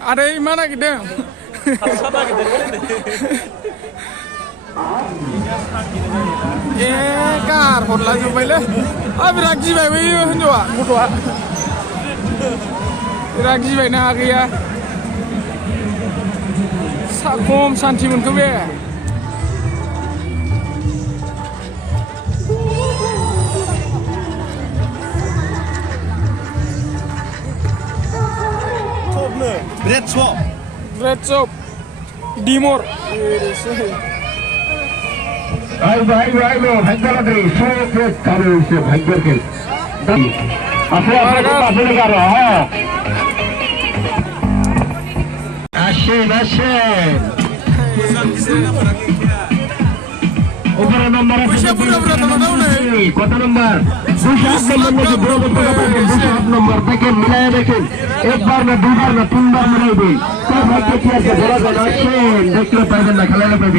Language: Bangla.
Ada mana kita? Kar hotla juga le. Raji bayi bayi hendak mutua. Raji bayi nak ya. Sakom santimun tu be. Bread shop ডিমোর আইলো ভাগ্যরাত্রি সবে কারো হইছে ভাগ্যের খেল আসলে কারো হ্যাঁ আসেন উপরে নম্বর কত নম্বর 208 নম্বর দেখেন মিলাই দেখেন একবার না দুবার না তিনবার মিলাই দিন তার ভাগ্যে কি আছে বলা যায় আসেন দেখলে পাইবেন না খেলালে পাইবেন